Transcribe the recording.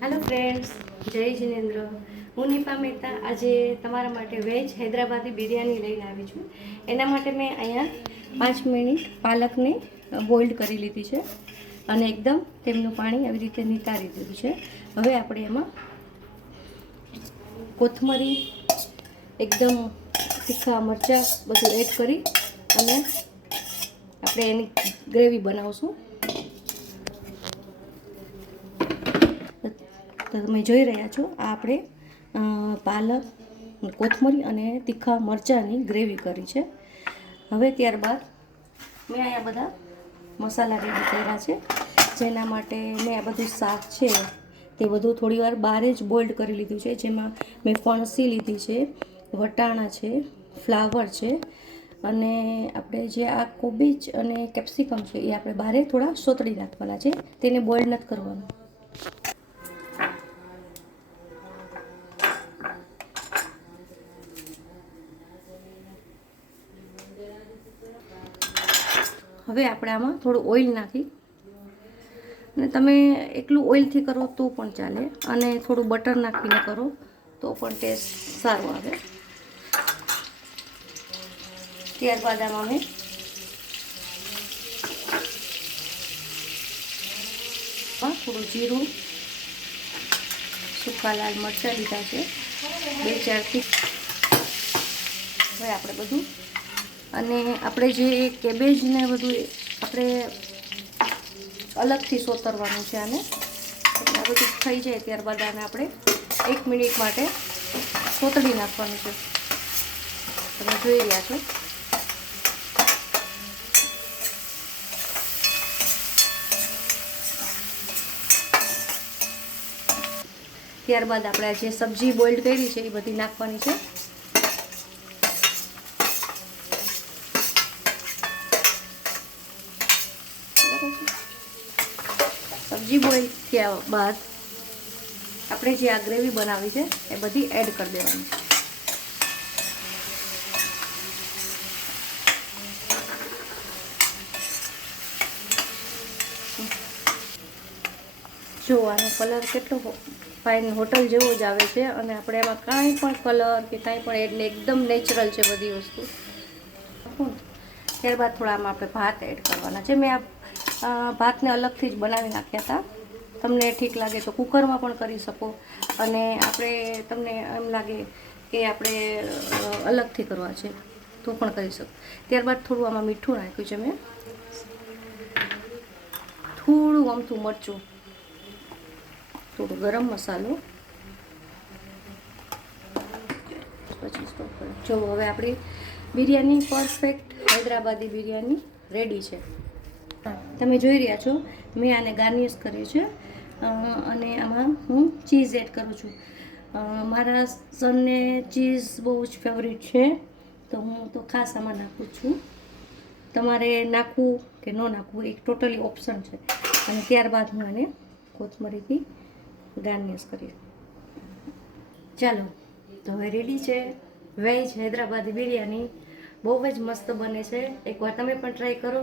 Hello friends, जय जिनेन्द्र। हूँ Nipah Mehta आज तमारा माटे वेज हैदराबादी बिरयानी लईने आवी छुं। एना माटे मैं अहींया 5 मिनिट पालक ने बोइल्ड करी लीधी छे अने एकदम तेमनुं पाणी आवी रीते नितारी दीधुं छे। हवे आपणे एमां कोथमरी एकदम तीखा मरचा बधुं एड करी अने आपणे एनी ग्रेवी बनावशुं। तो તમે જોઈ રહ્યા છો આ આપણે પાલક કોથમરી અને તીખા મરચાંની ગ્રેવી કરી છે। હવે ત્યારબાદ મેં અહીંયા બધા મસાલા રેડી કર્યા છે, જેના માટે મેં આ બધું શાક છે તે બધું થોડીવાર બહાર જ બોઇલ્ડ કરી લીધું છે, જેમાં મેં ફણસી લીધી છે, વટાણા છે, ફ્લાવર છે અને આપણે જે આ કોબીજ અને કેપ્સિકમ છે એ આપણે બહાર થોડા સોતળી નાખવાના છે, તેને બોઇલ્ડ નથી કરવાનું। હવે આપણે આમાં થોડું ઓઇલ નાખી અને તમે એકલું ઓઇલથી કરો તો પણ ચાલે અને થોડું બટર નાખીને કરો તો પણ ટેસ્ટ સારો આવે। ત્યારબાદ આમાં મેં થોડું જીરું, સૂકા લાલ મરચાં લીધા છે, 2-4 થી। હવે આપણે બધું અને આપણે જે કેબેજ ને બધું આપણે અલગથી સોતરવાનું છે આને, એટલે આ બધું થઈ જાય ત્યારબાદ આને આપણે 1 મિનિટ માટે સોતળી નાખવાનું છે। તમે જોઈ રહ્યા છો। ત્યારબાદ આપણે જે સબ્જી બોઇલ્ડ કરી છે એ બધી નાખવાની છે। સબ્જી બોઇલ થયા બાદ આપણે જે આ ગ્રેવી બનાવી છે એ બધી એડ કરી દેવાની છે। જો આનો કલર કેટલો ફાઇન હોટલ જેવો જ આવે છે અને આપણે એમાં કાંઈ પણ કલર કે કાંઈ પણ એડ એકદમ નેચરલ છે બધી વસ્તુ। ત્યારબાદ થોડા આમાં આપણે ભાત એડ કરવાના છે। મેં આ ભાતને અલગથી જ બનાવી નાખ્યા હતા। તમને ઠીક લાગે તો કુકરમાં પણ કરી શકો અને આપણે તમને એમ લાગે કે આપણે અલગથી કરવા છે તો પણ કરી શકો। ત્યારબાદ થોડું આમાં મીઠું નાખ્યું છે મેં, થોડું અમથું મરચું, થોડું ગરમ મસાલો, પછી જો હવે આપણી બિરયાની પરફેક્ટ હૈદરાબાદી બિરયાની રેડી છે। તમે જોઈ રહ્યા છો મેં આને ગાર્નિશ કર્યું છે અને આમાં હું ચીઝ એડ કરું છું। મારા સનને ચીઝ બહુ જ ફેવરિટ છે તો હું તો ખાસ આમાં નાખું છું। તમારે નાખવું કે ન નાખવું એક ટોટલી ઓપ્શન છે। અને ત્યારબાદ હું આને કોથમરીથી ગાર્નિશ કરીશ। ચાલો તો હવે રેડી છે વેજ હૈદરાબાદી બિરયાની, બહુ જ મસ્ત બને છે। એકવાર તમે પણ ટ્રાય કરો।